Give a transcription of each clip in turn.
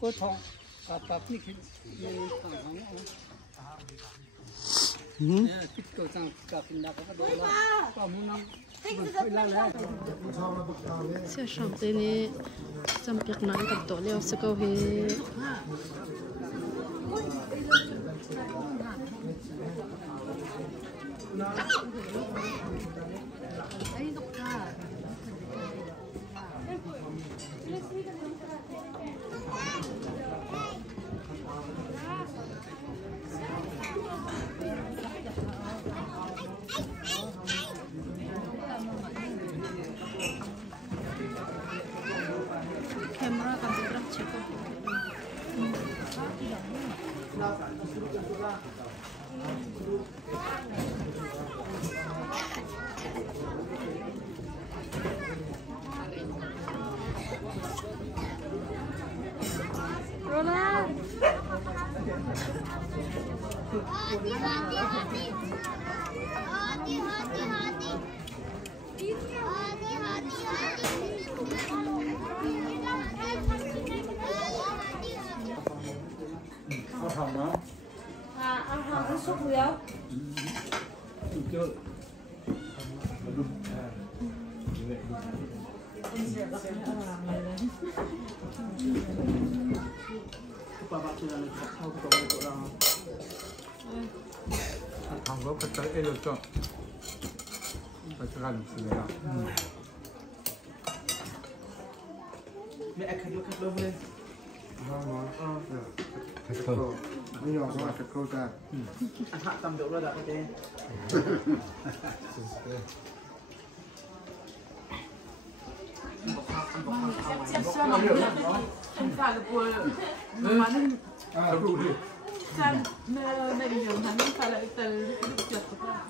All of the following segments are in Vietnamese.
Cô thong tập như cái thằng thằng nó cái cầu trang tập là có đồ là có muốn năm sẽ xong tới này chăm việc nắng tập tổ leo sẽ câu he camera kan bergerak cukup. Roland. Hồng đó. Ăn hồng ăn súp nhiều. Chơi. Hồng có cái trái ớt cho. Phải cho ăn gì đó. Mẹ khát luôn lên. Thật không? Bây giờ có thật câu ta. Ăn hạ tầm độ rồi đã thế. Không phải là của mà nó Đủ đi. sang này nhiều hắn không phải là từ trượt của ta.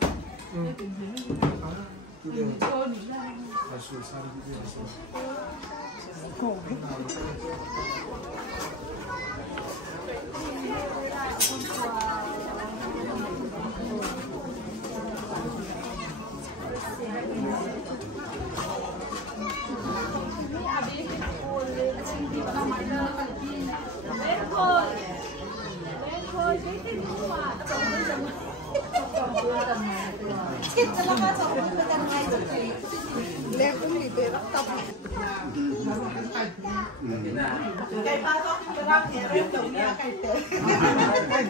Cây ba tốt cái răng thì răng đầu nha cây tệ.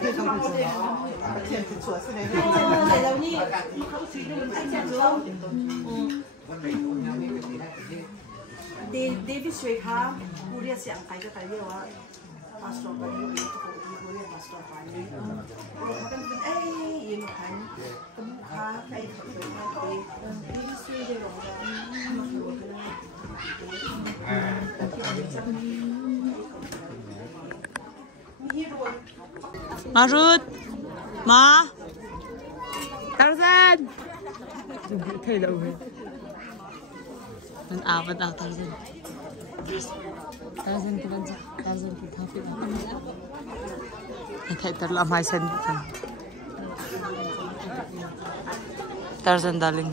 Cây không có tiền. Tiền thì sửa thế này. Này đâu nhỉ? Không suy nghĩ anh chẳng không. David Swayha, Korea siang kai ka tayo pastor ba yun ko Korea pastor pa ni. Makan ay yun kan. Kamukha kay David Swayha ro. Marut, Ma, Tarzan. Thấy đâu vậy? Mình ảo vẫn ảo Tarzan. Tarzan cái gì? Tarzan cái thằng kia. Thấy thật là mai sen. Tarzan darling.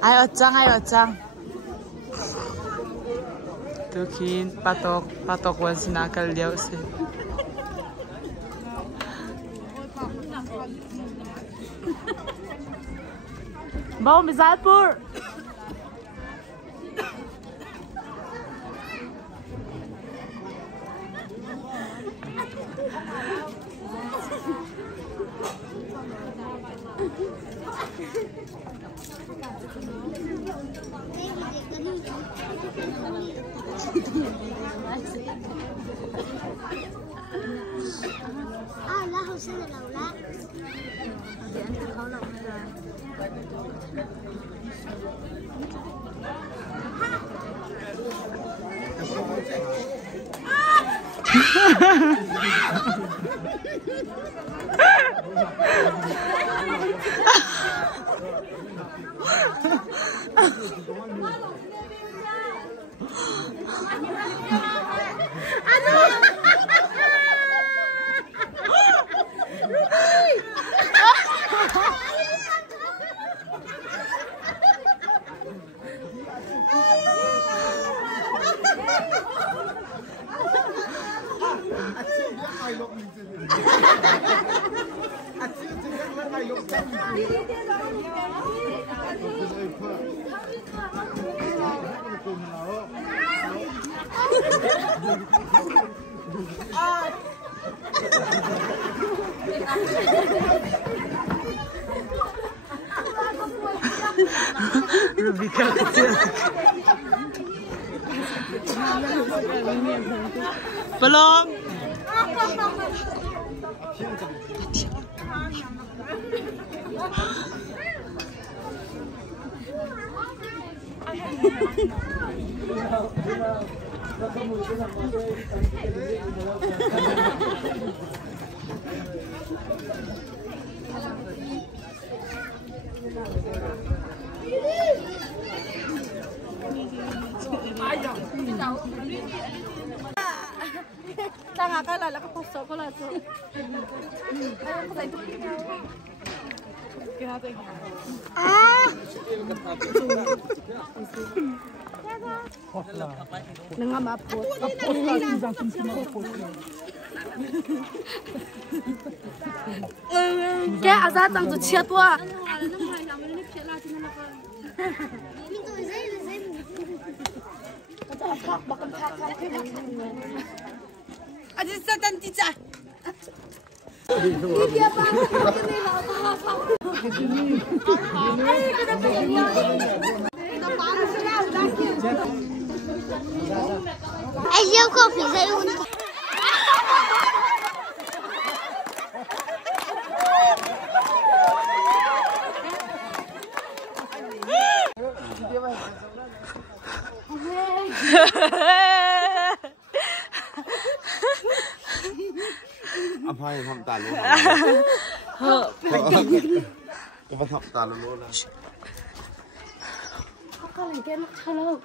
Ai ở trang. Tukin patok wan sinakal liao si. Bao Mizalpur. لا هو سنة لو لا أنت خلاص belum. Tanga ka lalaki pasok ko lang so. Ayun ko sa ito. Nangamapot. Kaya asa tang tu chia tua. Aji sa tan ti cha. Ai eu copi sai un. Ông hai không tàn luôn. Có bắt học tàn luôn rồi. Có lần kia nó chơi lâu.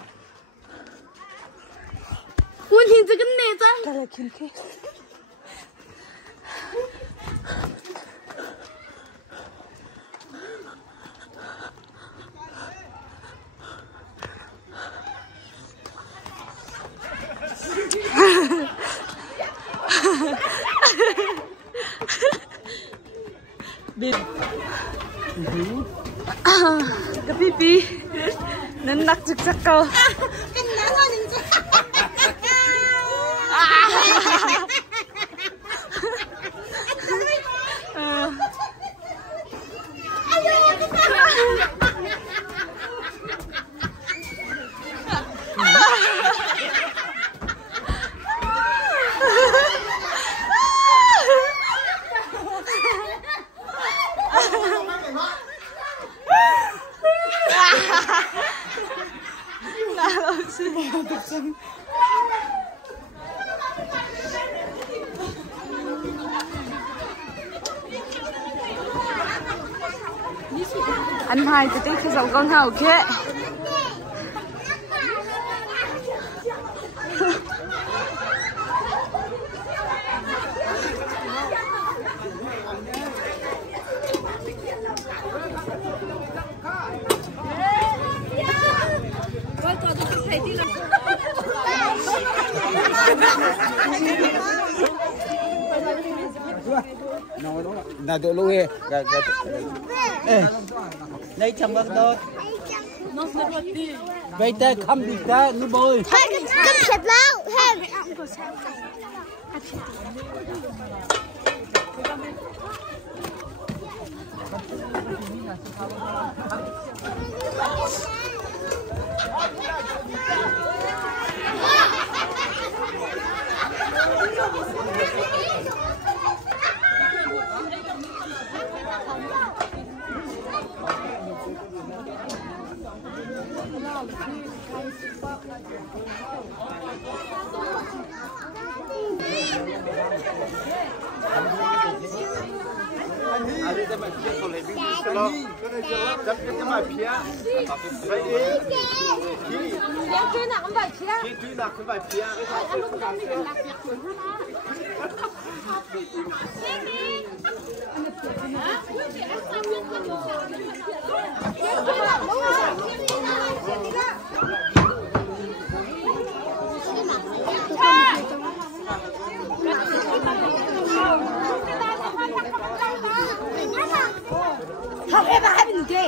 Ủa nhìn cái này ta. Cái là kim kia. Cái pipi nên nặc trực sắc câu. Cái nhá thôi nhìn chứ. Anh hai thì tí khi dòng con hào kia. Nào tụi lui đây chăm bác đó vậy ta không đi ra như bôi Cấm sạch lâu. Hey. Ada zaman dia boleh bikin kalau tapi dia mah pia, vậy đi. Em chưa nặng vậy chị ạ. Khi tuy là cái bài pia. Em lúc đó mình làm việc của nó. Không em hai mình gì.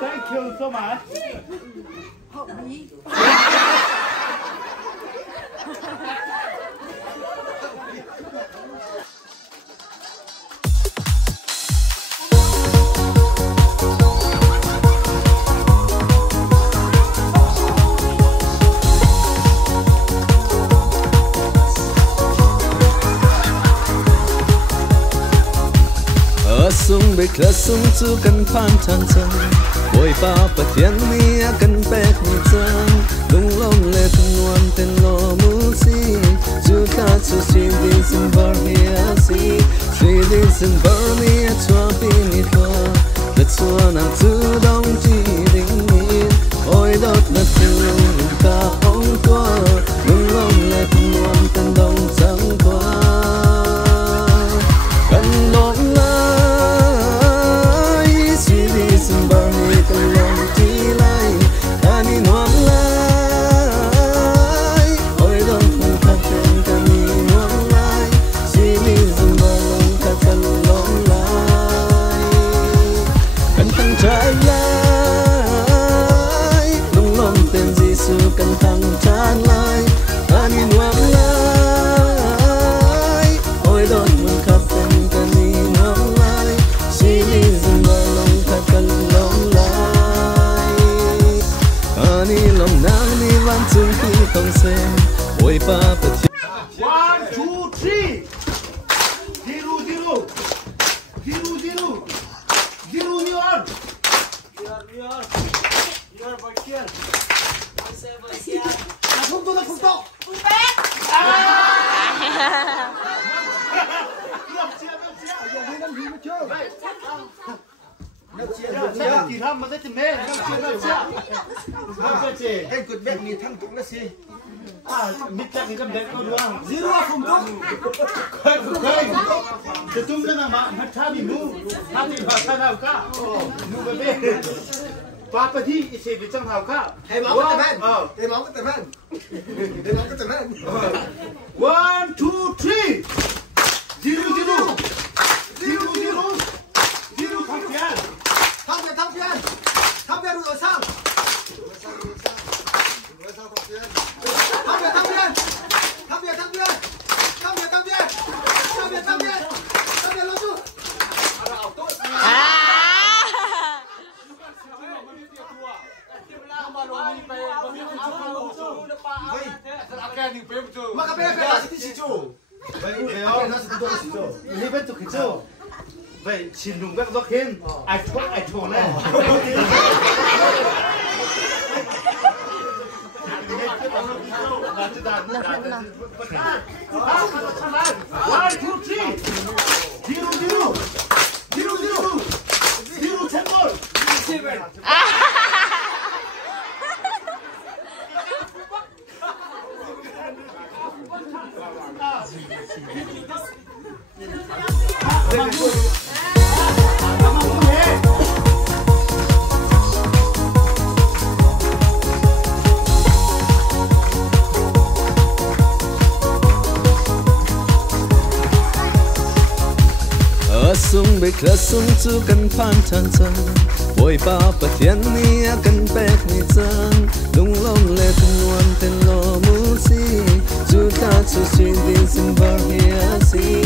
Thank you so much. Sung bê khla sung chu kan phan than chang Boi pa pathian ni a kan pek ni chang Lung lom le nuam ten lo mu si Chu ta chu si din sin var hi a si Si din sin var ni a chua pi ni thua Le chua nang chu dong chi ding ni Oi dot na tu lung ka ong tua Lung lom le nuam ten dong chang tua Kan dong la Oi pa pathian 1, 2, 3. Zero, zero. Zero, zero. Zero, near. Near, Bakian. Không tôi là không to. Thì thăm mà rất là mê. Cái cột bếp này thằng cũng là gì? Mít chắc cái bếp có đúng không? Zero không đúng. Quay. Thì chúng ta là mà tha đi nu, tha đi vào tha nào cả. Nu bếp. Papa đi sẽ bị trong nào cả. Em máu cái tên. Em máu cái tên. Em máu cái tên. 1, 2, 3. Zero, zero. Zero, zero. Zero thằng kia. Thằng kia rồi sao? Number 1. vậy xin đúng các gió khen ai thua này sung bị khơi sung chu kan phan chan chan bồi ba bát thiên nia kan pek ni chan lung lom le nuan ten lo mu si chu ta chu si din sin var hia si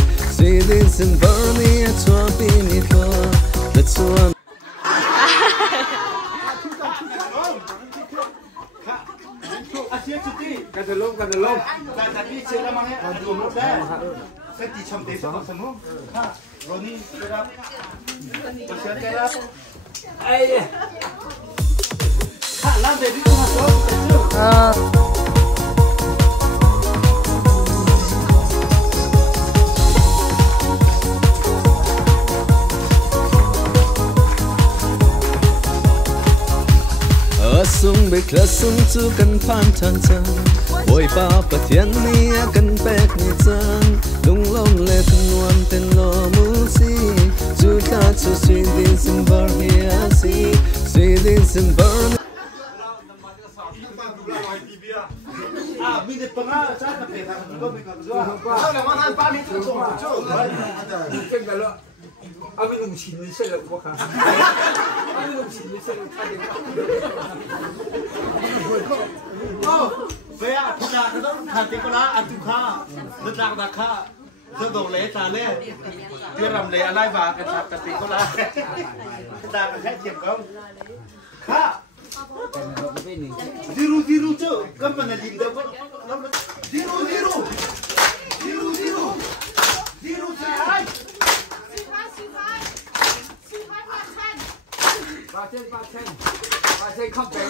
din sin var nia chua pi ni tho the chuan Kan delom tak di cera mana belum dah saya di sampai semua Roni kerap pasal kerap kak lah dari rumah tu sung bị khơi sung chu kan phan chan chan bồi ba bát thiên nia kan pek ni chan lung lom le nuan ten lo mu si chu ta chu si din sin var hia si din sin var Mini pengal saya tak pernah juga mereka berdua. Kalau mana pani tu semua tu. Mungkin kalau Abi nung sini saya buat kan. Abi nung sini saya tadi. Oh, saya tidak ada hati kena atuka, letak dakha, sedang le cale, dia ram le alai ba kan tapi kena. Kita akan siap kau. Kak. Diru tu, kan mana linda kan? Diru saya. Ba không phải.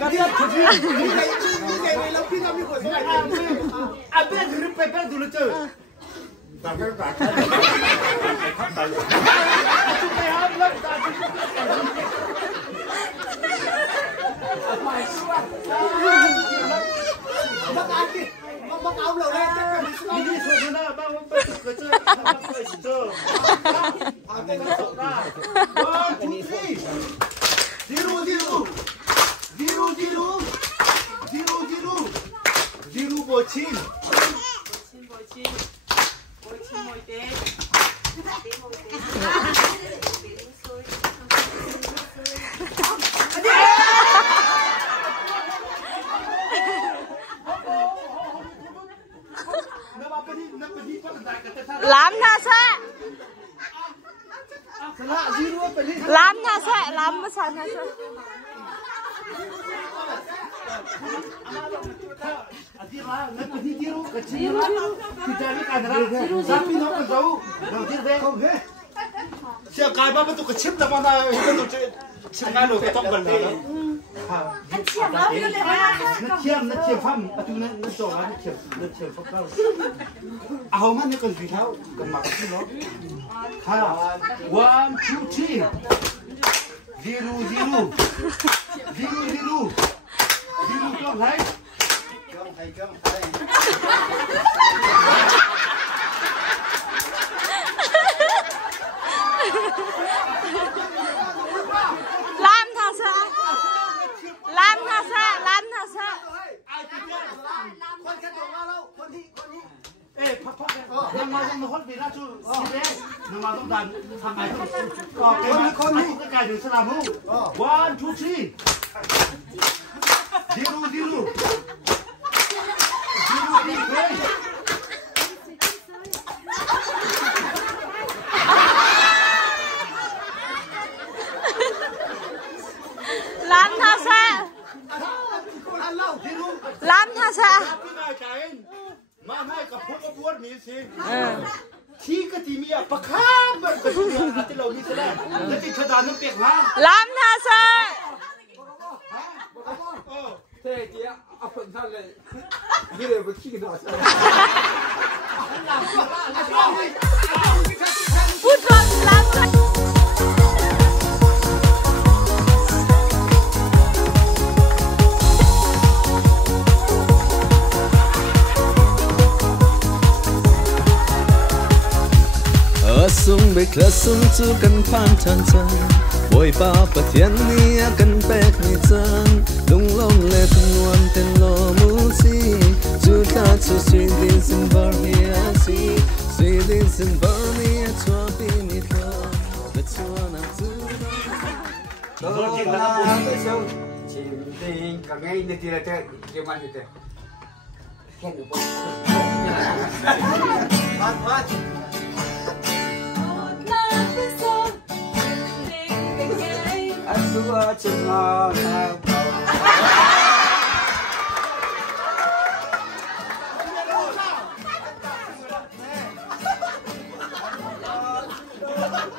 Kalian kerja, ini lebih kami kau semua. Apa yang direpetan dulu tu? Takkan. Diru bocin. Làm nha sẽ làm nha sẽ làm mà sao nha sẽ siapa kaya apa tu kecil dah mana itu tu cakap lu ketok benar. Nak faham, tu nak tahu nak fakar. Aku mana kan video kan maksud lo. Ha, 1, 2, 3. Diru kau hai. Kau hai. làm thà sợ làm thà sợพักยังมา คนปีละชูสิเด้นมาต้องดันทำไงต้องก็เป็นคนนี้ก็กลายเป็นสนามลูก 1 2 3 0 Lam tha sa. Lam tha sa. มาให้กับพวกอ้วนมีสิที่กติมีอ่ะปะข้ามมันเป็นอาที่เรามีแสดงแล้วติดชะดานน้ำเปียกมา Lam tha sa. เท่เจี๊ยเอาผลท่านเลยนี่เลยไปขี้กันหน่อย Put on lam tha. Sung bê khla sung chu kan phan chan chan Bôi pa pa thiên nia kan pek ni chan Lung lom le khun nuam ten lo mu si Chu ta chu suy din sin var mi a si Suy din sin var mi a chua pi mi thlo La chua na chu Rồi chị là bây giờ chị đi cả ngày đi thì là thế chị ăn thế không được phát anh cứ chừng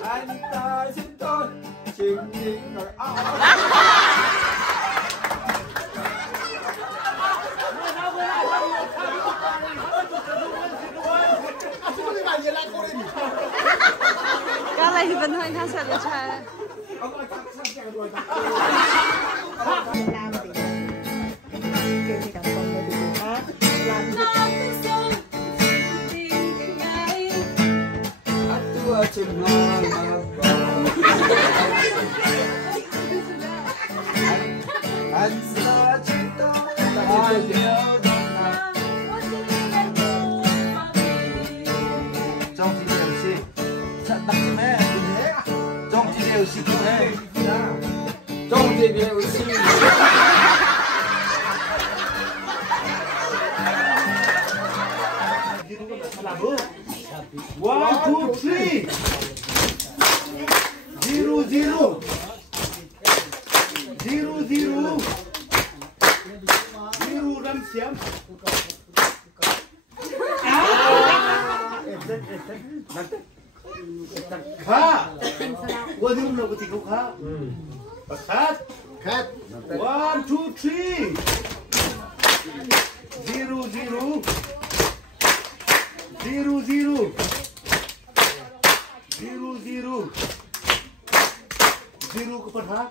anh ta xin tôi chừng những rồi Cái này thì vẫn hơi tha sợ được cha. anh sẽ chỉ tôi trong thì đều xì chắc đặt cho mẹ trong thì đều xì cho mẹ trong thì đều xì One, two, three. 0 0 0 0 0 đâm xiêm khá qua đi đâu có thì không khá khát khát 1 2 3 0 0 0 0 0 0 0 ke perhang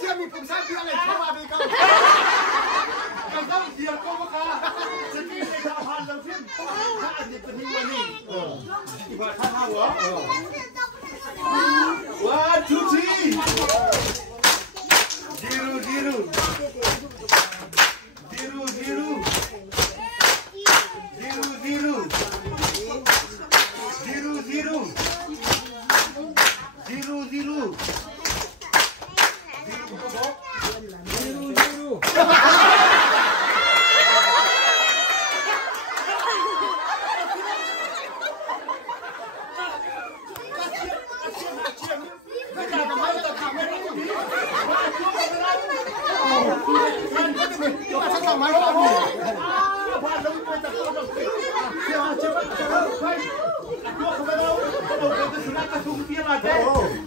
Siapa ni pusat dia ni? Kau ada kau. Kau dia kau makan. Jadi ni kau hal film. Kau ada peninggalan ni. Ibu tak tahu. 1 2 3 0 0 0 0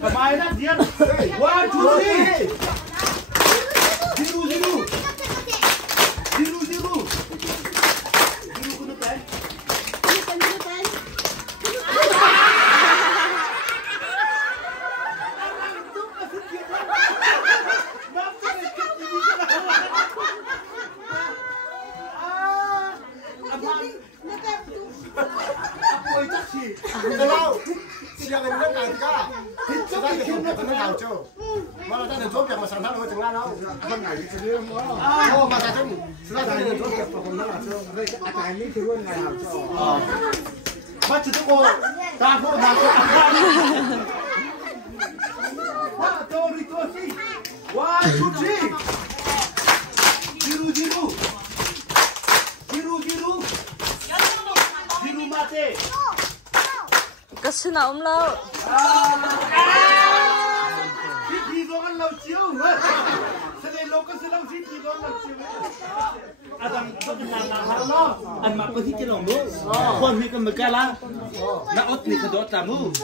Kemainan dia 1 2 3 0 0 0 0 guna pen Ôi chắc gì đâu siang ini kan kah kita kita nak tahu Malah tak ada job yang masalah lo tengah lo. Kan ngai di sini mo. Oh, masa tu. Sudah ada job yang pokok nak so. Akan ini turun ngai so. Macam tu ko tak boleh masuk. Wah, tori tori. 1, 2, 3. Jiru jiru. Jiru jiru. Jiru mati. Kasi na umlaw. Di zongan lau ciu. Sedai lokal sedang di zongan lau ciu. Adam kau jangan nak lo. An mak pergi ke lombo. Kau mi ke megala. Nak ot ni kedot tamu.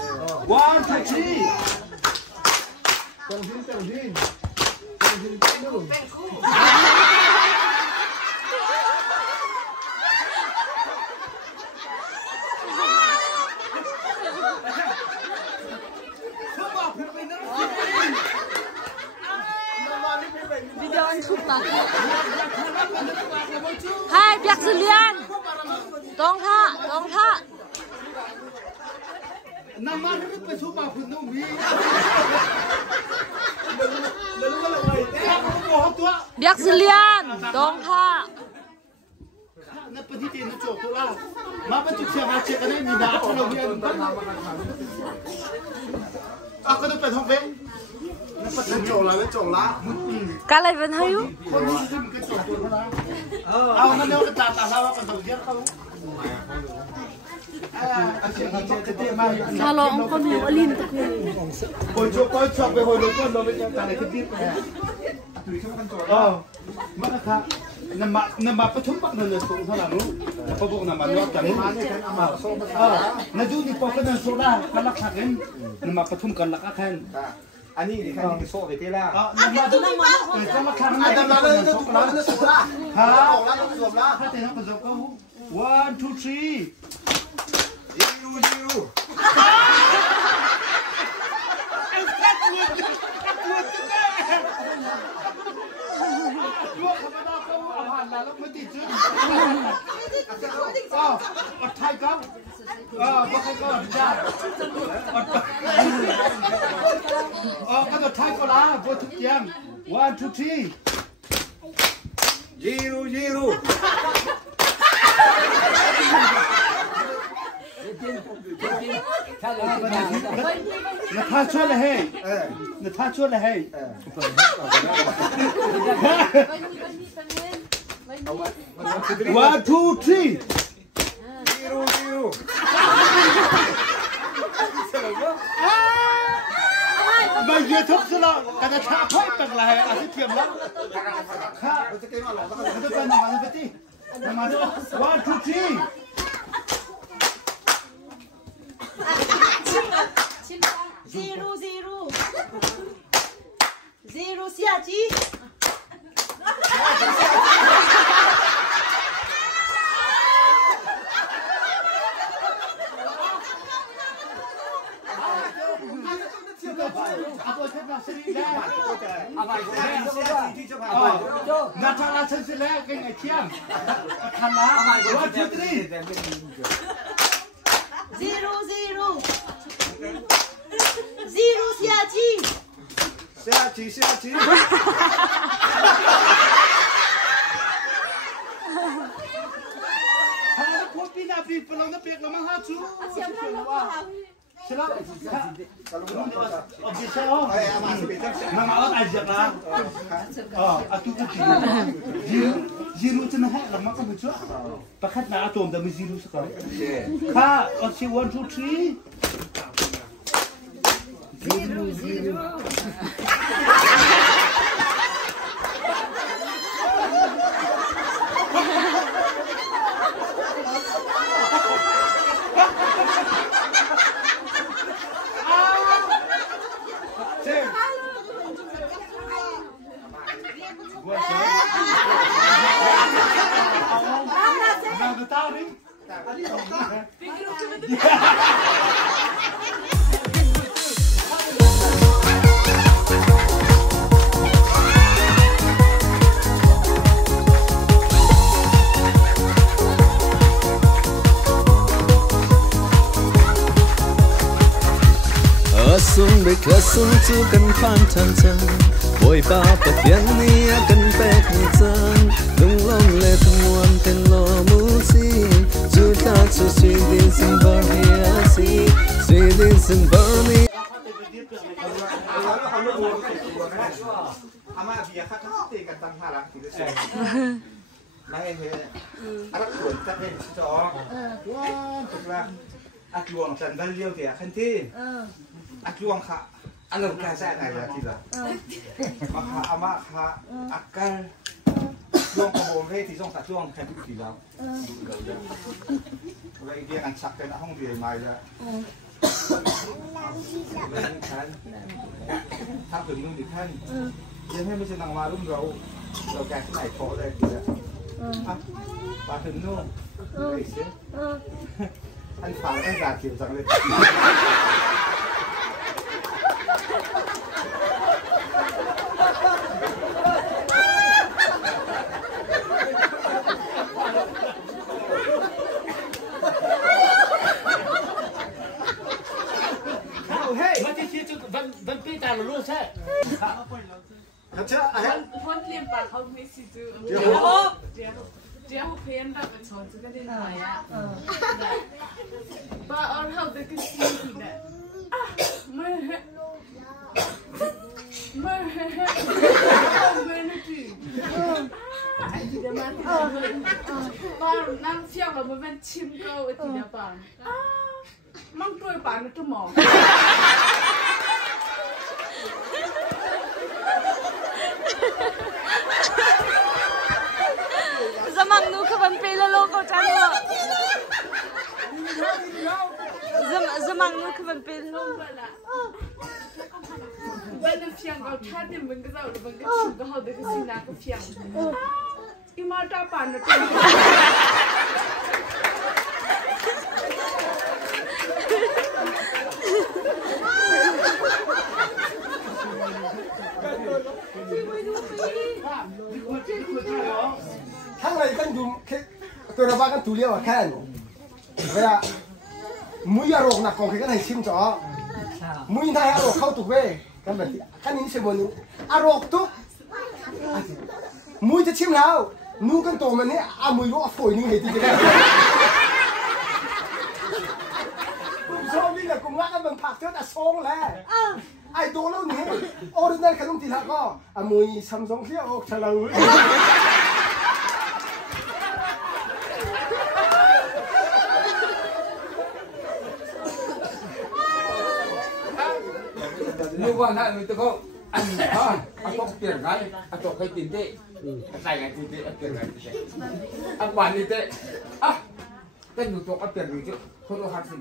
1, 2, 3. Tenghin. Video on suka. Hai, biak selian. Dong tha. Nama ni pesupa penuh bi. Biak selian. Dong tha. Nak pergi di nucuk tu lah. Mapa tu siapa cek kan ni dah apa lagi yang aku tu pergi hongkong. Nak pergi nucuk lah. Kalai ben hayu. Kau ni sih mungkin nucuk tu lah. Awak nak lewat tata lawak kan tu dia kau. Kalau engkau mau alin tu. Kau cokไปhồi đầu tuần rồi bây giờ ta lại tiếp. Mana kah? Nama petum pak nana song sana lu. Apa bukan nama lu kan? Naju ni pokok nana soda kalak hakin. Nama petum kalak akan. Ani di kan di so bete lah. Nama tu nama kalak hakin. Ada mana itu mana soda? Ha? Orang tu soda lah. Hati nak pesan kau. 1, 2, 3. Jiru. Dua kepada kau aman lalu mesti jun. Otai kau. Bukan kau dah. Kau otai kau lah. Buat tiang. 1, 2, 3. Jiru. Natasha lahai. Natasha lahai. 1, 2, 3. Jiru. Mày vừa thúc rồi đó, cái này chả phải bằng lại, là cái tiệm lắm. Ha, cái này mà nó phải đi, mà nó 1, 2, 3. Zero 下机。Natala sensile keng kiam. Kana 1, 2, 3. 0 下机。下机。Kalau kau pindah pi pulau nak piak lemah hatu. Siapa? Oh bisa oh. Nama awak ajak lah. Atu Jiru cenah lama kan betul. Pakat nak atom dah Jiru sekarang. Ha, si 1, 2, 3. Jiru. sung bê khá sung chu kan phan chan chan Bồi ba pathian nia kan pek ni chan Lung long le thumuan ten lo mu si Chu ta chu suy din sin bar hia si Suy din sin bar ni Ama dia kata tu kata marah gitu sih. Nah ini, ada kuat tapi sesuatu. Wah, terus aku luang sandal dia tu ya, kan ti. Aku luang kah, alam kasar aja tidak. Maka ama kah akal luang kau boleh ti song satu luang kan tidak. Kalau dia kan sakit, aku dia mai lah. Kan, tak perlu dikan. ยังให้ไม่ใช่นางมารุ่มเราแกที่ไหนโผล่เลยทีเดียวปลาถึงนู่นไอ้เสียอันฝาอันกาดเขียวจังเลยเฮ้ยมันจะคิดจุดวันปีตาเรารู้ใช่คนเรียนปากเขาไม่สิจูเดี๋ยวเพี้ยนแบบเป็นชนจะกันได้หน่อยอ่ะป้าเอาเท่าเด็กก็สิเนี่ยไม่นะจีไอ้ที่เดี๋ยวมาป้านั่งเที่ยวแบบมันชิมก็ไอ้ที่เดี๋ยวป้ามั่งตัวป้าเนี่ยจะมองZamang nu kaban pela loko chalo. Zamang nu kaban pela. Bana fiang au thade mung ga zau bang ga chu ga hau de ga sina ga fiang. Imata pan na pe. Thằng này con dùng tôi là ba con tủ liêu ở khen vậy à mũi à rộng nạc còn cái này sim chó mũi này à rộng khâu tủ về cái này cái này sẽ buồn à rộng tủ mũiจะชิมแล้วนู้กันโตมันเนี่ยอ่ะmũiรู้อ่ะฝอยนึงเห็นที่จะได้คุณชอบนี่แหละคุณรักกันเป็นผักเจ้าแต่ซองแหละไอ้ตัวเราเนี่ยออริจินัลขนมจีนก็อ่ะmũiซัมซุงเที่ยวเฉลยนึกว่านั่นมันจะก็อันนี้อันต้องเปลี่ยนไงอันต้องเคยติดเต้ใส่ไงติดเต้เปลี่ยนไงติดเต้อันบ้านนี่เต้แต่หนูต้องเปลี่ยนหนูจะคนเราหักสิ่ง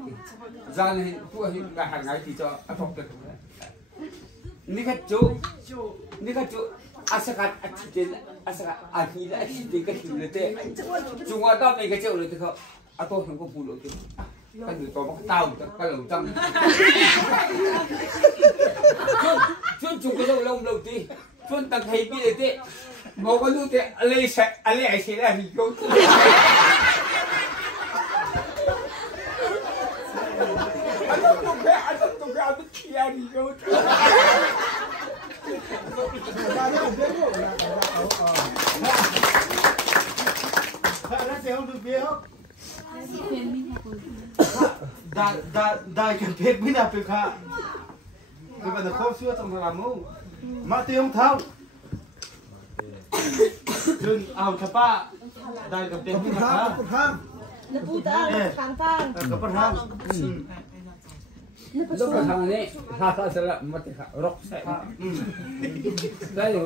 จานนี้ตัวนี้การหักไงที่จะอันต้องเปลี่ยนนี่ก็จูอาศัยอาชีพอาศัยอาชีพอาชีพก็คือเลยเต้จูงว่าต้องมีก็เจ้าเลยเต้เขาอันต้องเห็นก็พูดเลยcái người to bắt tao cái lồng tâm chuyên chụp cái lồng đầu tiên chuyên tầng hay biết đấy một cái lúc thế anh ấy sẽ là gì không anh không biết anh kia gì khôngได้กันเพชรไม่น่าเป็นค่ะคือมันจะครบเสื้อต้องทำมูมาเตรียมเท้าจนเอาชะป้าได้กันเพชรไม่น่าค่ะแล้วพูดอะไรทางตั้งกับประธานแล้วประธานนี่ถ้าเสร็จแล้วมันจะรกใส่ได้อยู่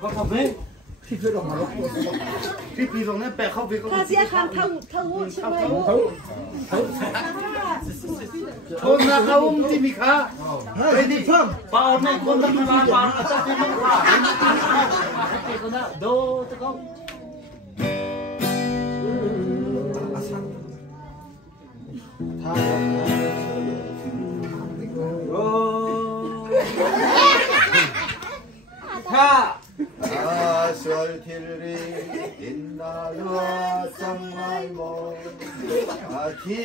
ก็ทำให้ที่ช่วยลงมารกที่ปีตรงนี้แปะเข้าไปก็他家看他屋是吗？คนนะเขาที่มีค่าไปดิปาในคนทำงานปาจะที่มีค่าโดตะก้องถ้า아설길이 인나와 정말모 thì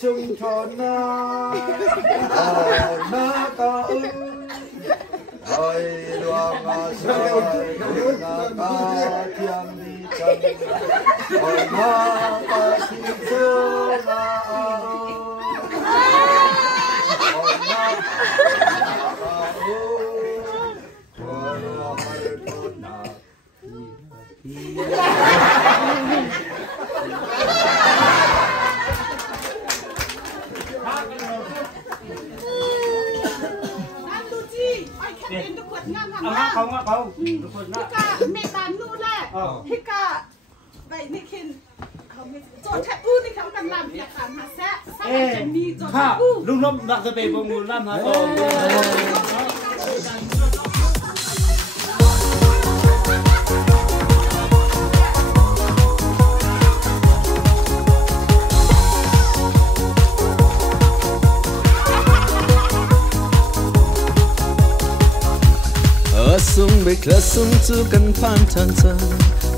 chung cho na na ta ưng ơi loang soi na ta thiam đi chân ơi na ta xin chớ na ơi na ta không Hika mẹ bán nu nè Hika vậy nên khi cho chạy u thìเขากำลังอยากทำหาแซ่จะมีจอดu ลุงนมนักจะไปบงมูลล่ำนะsung bị khla sung chu kan phan than chan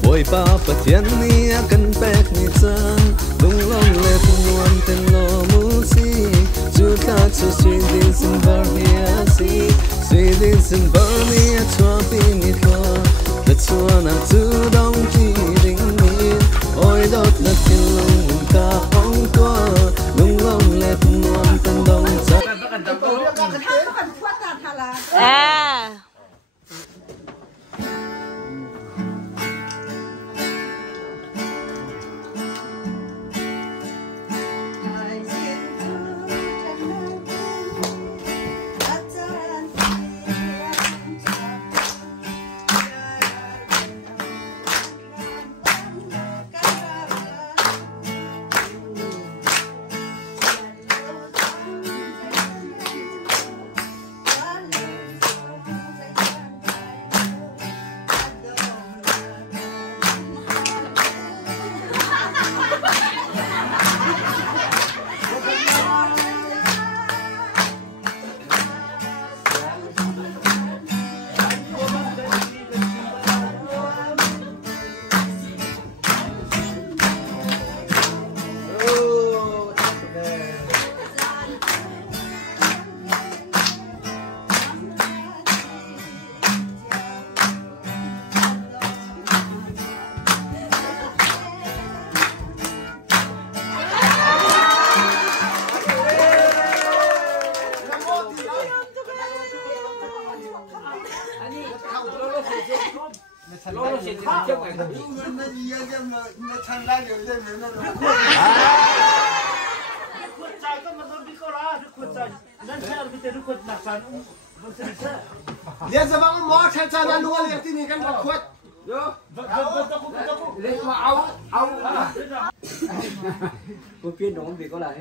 boy pa pathian ni kan pek ni chan lung long le nuan ten lo mu si chu ta chu si din sin bar si din sin bar ni chua pi ni tho la chua na chu dong chi ding ni oi dot la tin lung ta ong tua lung long le nuan ten dong cha Lihat zaman mau cara luar lihat ini kan kuat. Yo. Lihat mau au. Cô phiên đó vì có lại.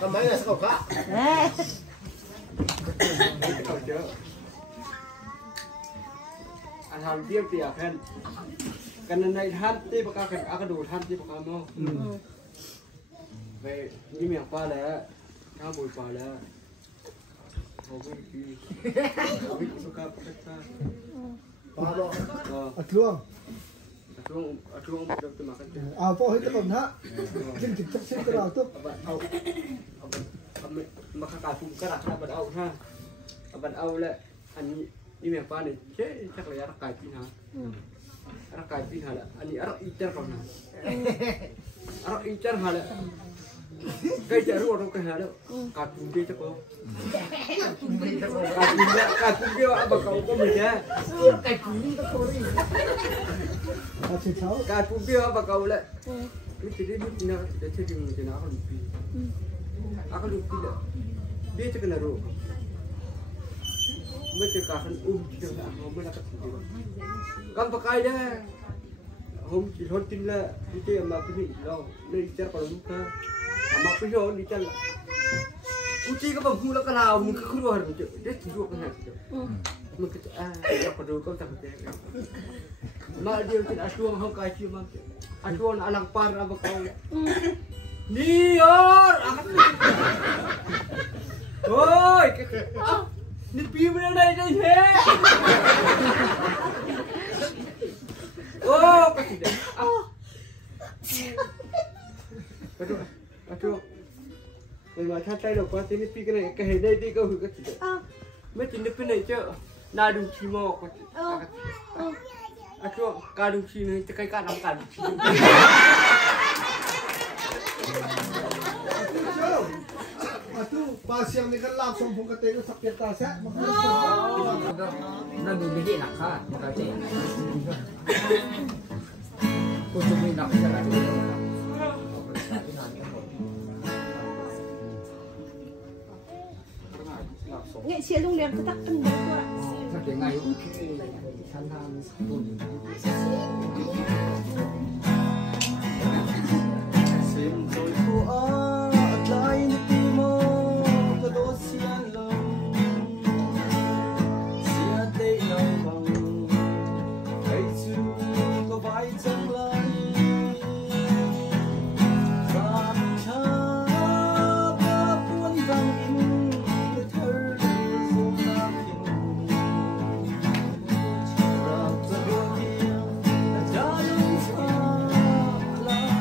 Cái máy này sao cả? Anh làm việc thì à khen. Cái này than tí bạc cái ác đồ than tí bạc mò. Về như miệng qua là thao bồi qua là không có gì. Không biết số cap cách xa. Ba lo. Thương. Thương được từ mà cái. Phố hết cái phần ha. Chính chắc sẽ cái nào tốt. Mà cả phun cái đặt ra bật âu ha. Bật âu lại anh như miệng qua này chết chắc là cài pin hả? Cài pin hả? Anh ở inter còn hả? Ở inter hả? Cái chợ ruộng đâu cái hả đâu? Cài pin kia chắc không? Cài pin kia bà cậu có mình thế? Cài pin nó không đi. Cài pin kia bà cậu lại. Cái gì đấy biết nào? Để chơi game thì nào không pin. Aku lupa dah. Dia cakap nak roh. Mereka kan kita nak home nak kerja. Kan pakai dah. Home tin lah. Kita mak pilih lah. Ni cara kalau lupa. Mak pilih ni cara. Kucing ke bangku lah kalau muka keluar macam. Dia tidur kan macam. Muka apa dulu kau tak betul. Mak dia macam asuang hong kaji macam. Asuang alang par apa kau. Nior, ôi, nít pin bên đây đây thế. Ô, cái gì đấy? Aduh, memang saya tahu kau sini pergi kena kehendai dia kau hujat tidak. Macam ni pun aja, nadu cimo kau. Aduh, kadu cini, terkait kan am kadu cini. Aduh, pas yang ni kan langsung pun kata itu sakit tasnya. Nadu biji nak kan, makanya. Untuk ni nak cara tu. Nghệ sĩ luôn liền cái tắc từng đấy thôi. Sao cái ngày cũng sang tham buồn. Xem rồi của lại tìm mô có đôi xiên lòng xiên tê nhau bằng hay chưa có vai chẳng lại và cha ba buồn vang in cái thơ dùng nam hình ra ra đôi kia đã lúc xa lại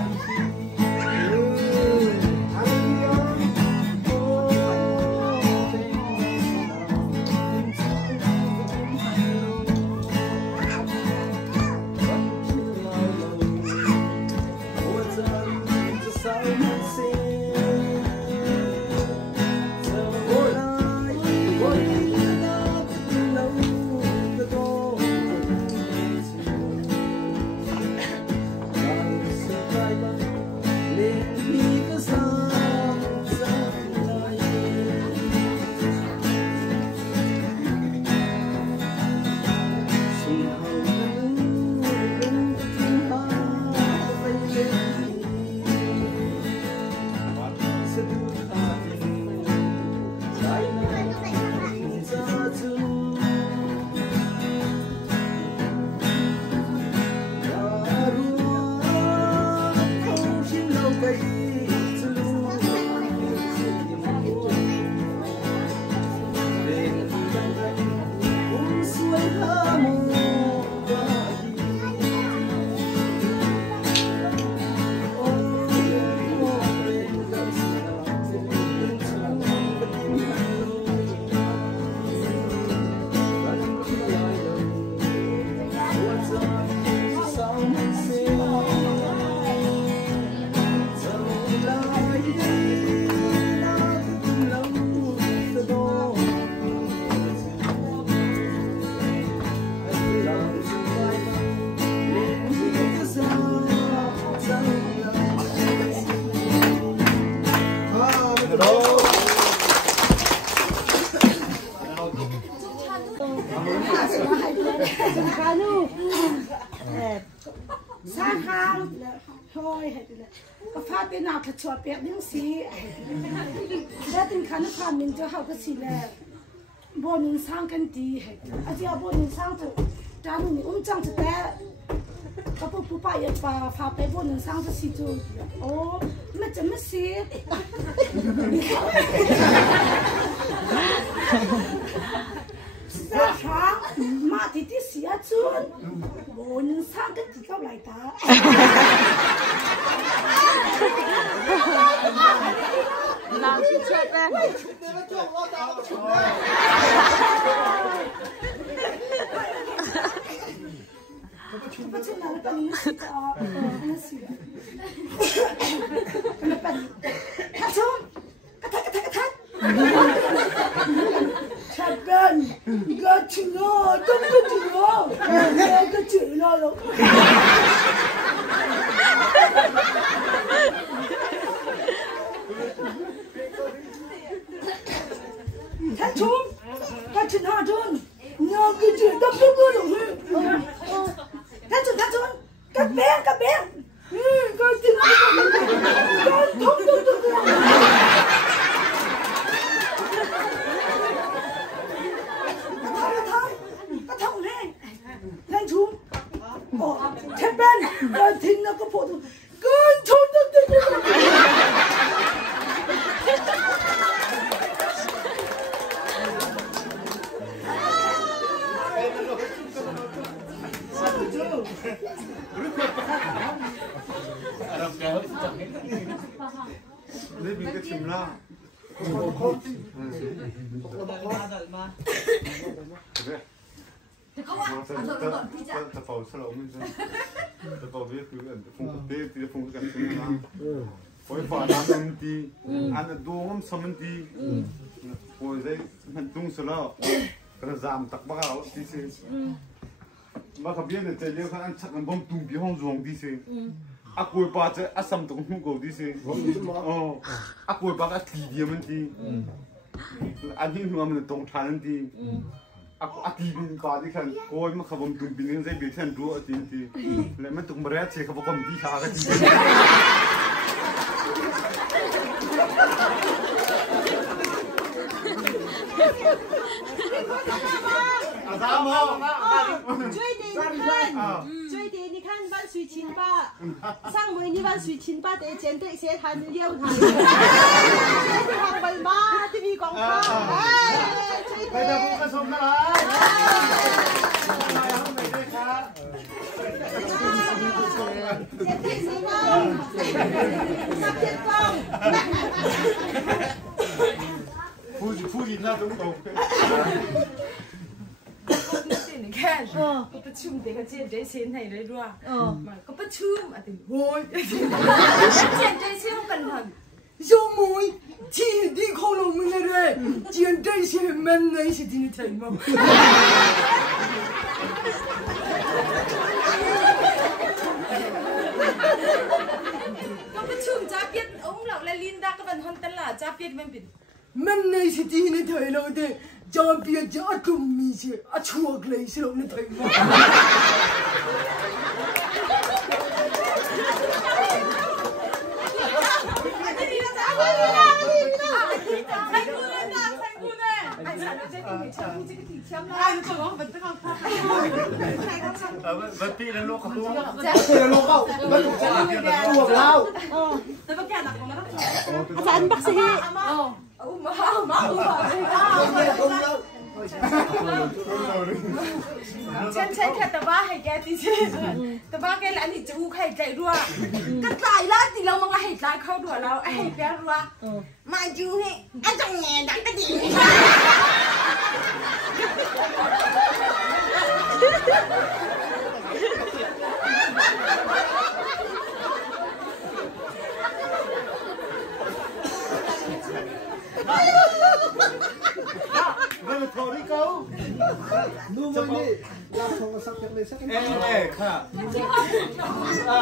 Sang hàng thôi có phát bên nào thật chua bẹt những xí đã tin khán giả mình cho học cái gì là bộ nhân sang cái gì à chỉ bộ nhân sang thì ta mình chẳng thì bé có phụ phải và phá bé bộ nhân sang thì xí rồi ô mà chấm mà xí ra sáng mà thì xí à chun bộ nhân sang cái gì cao lại ta làm chuyện chết đấy. Apa sih nak lepas ni sih tak, nasi. Lepas, kacung, kata. Caban, gacino, tunggu, gacino lo. Kacung, kacino don, no gacino, tunggu lo. Kacung, cắt bé, con chừng con thông. Cái thông này, lên xuống, chết bên, ได้บินก็ชิมละแต่เป่าสลบไม่ใช่แต่เป่าเบี้ยคืออันฟงเตี้ยที่ฟงกันคือนะพอยฝ่าน้ำมันดีอันนั้นดวงมันสมันดีพอยได้มันดุงสลบกระซามตักบ้าเอาที่สิมาขบเบี้ยเนี่ยจะเลี้ยงเขาอันชักมันบ่มตุ้งบี้ห้องรวงที่สิอากุยปาจะอาสัมตรงหูกูที่สิอ๋ออากุยปาก็ทีเดียวมันดีอันนี้หัวมันตรงทางมันดีaku akibin kadi kan koi ma khabam tum binin zai bethan du atin ti le man tum bret se khabam di kha ga ti最低你看万水千八，上回你万水千八得前对斜谈腰谈，行为嘛啲咪講啦，最低。你哋冇乜送得啦，前對斜嘛，10分鐘。夫人那種講。你看，ก็ประชุมเด็กเจนใจเซนให้เลยด้วยมันก็ประชุมอ่ะถึงโวยเจนใจเซนกันทันยมวยที่ดีของเรามึงเลยเจนใจเซนมันไหนสิที่นี่ถึงมั้งก็ประชุมจ้าเปียดองเราและลินดาก็เป็นคนตลาดจ้าเปียดมันเป็นมันไหนสิที่นี่ถึงเราเด้จอมเปียจะตุ่มมีเสียชัวร์เลยสิเราเนี่ยถึงมั้งบัตตี้แล้วลูกเขาตัวลูกเขาบัตตี้ลูกเราแต่ก็แก่หนักกว่ามันต้อง อาจารย์บักซี่ฉันแค่แต่ว่าให้แกตีสิแต่ว่าแกแล้วนี่จะอู้ใครใจด้วยก็ตายแล้วตีเรามังให้ตายเข้าด้วยเราให้แกด้วยมาจูให้อาจารย์แง่ดังก็ดีมันถอดที่เขาดูมันนี่เราทงสักเป็นสักเป็นค่ะ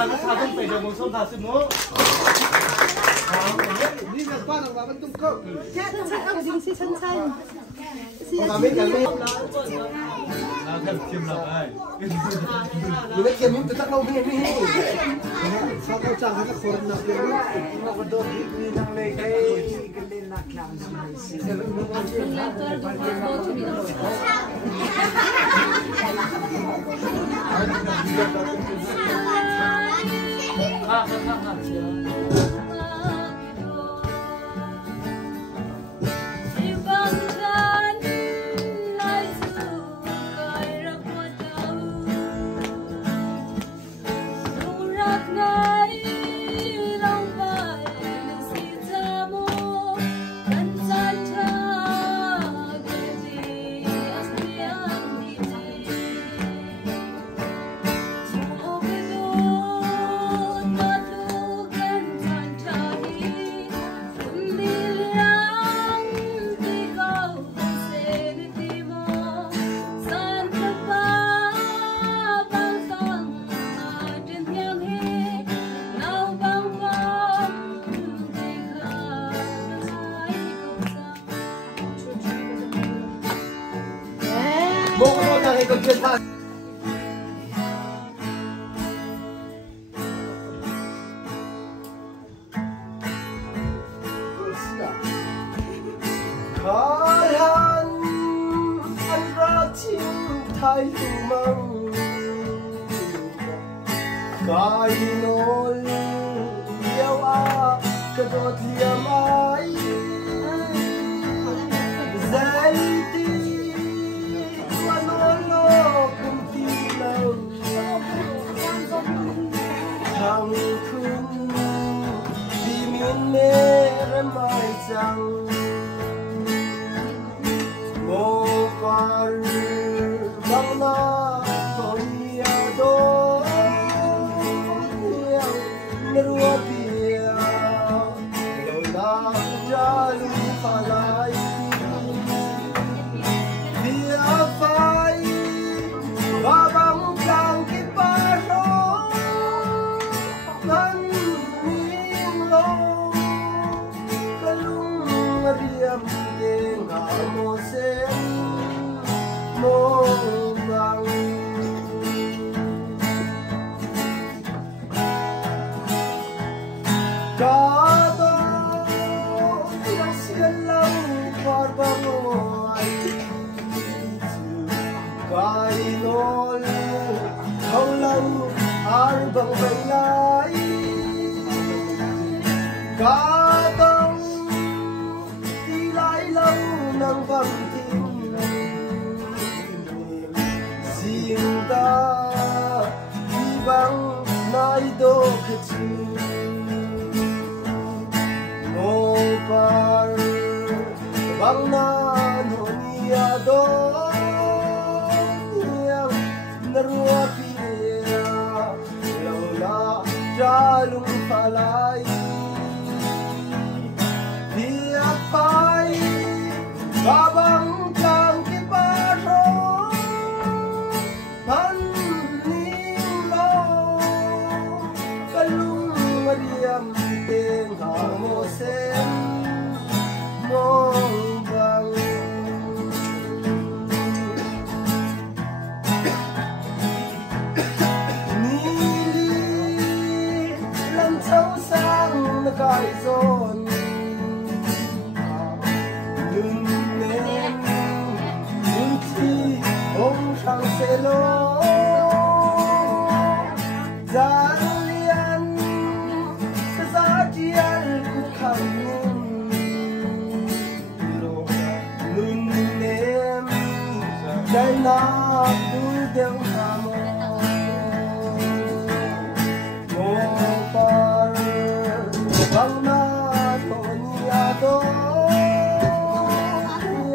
นักข่าวต้องไปเดี๋ยวมึงส่งทาสิมุนี่จะกว้างออกมามันตุ้มเข้าแค่ต้องใช้เอาจริงสิฉันใช่เราไม่กันไม่เราแค่ชิมเราได้ดูไม่เกี่ยวมิ้นแต่ตั้งเราไม่ไม่ให้ชอบเขาจ้างให้นักคนนักเรียนเราก็โดนนี่นั่งเลยไอ้กันเล่นนักข่าวทำไมสิโมกโมทางไอ้คนเชื่อท่านขายหันอันรักชิวไทยหูมังกายโนลเดียวอากระโดดเทียมไอทางคืน mere mai chang mo par bang na tonia do nerua pia lo la jalu palai dia fai babang lang ki paro nan ning lo kalung riam de nga mo se mo bang Cada sialang parbangoy kainol kaulang arbang baylay kadang ilailaw ng bangting sinta ibang naido ketsu par bang na nonia do yang nerua pia lola jalung palai dia pai babang tang ki paro pan ning lo kalung mariam teng ha mo sen mo bang nili lan châu sang na kai zon lưng lên lưng chi ông sang se lo Day na du deng hamo mo par bang na tonia do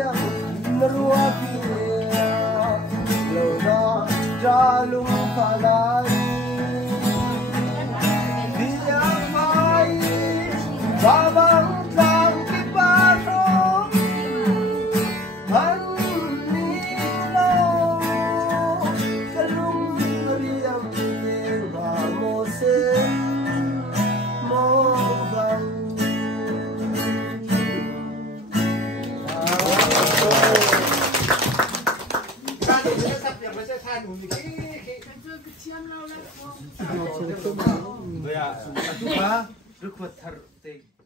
yang nerua pia lo na jalung palai dia mai babang tang ki paro Rồi à, chúng ta rất là thật tình.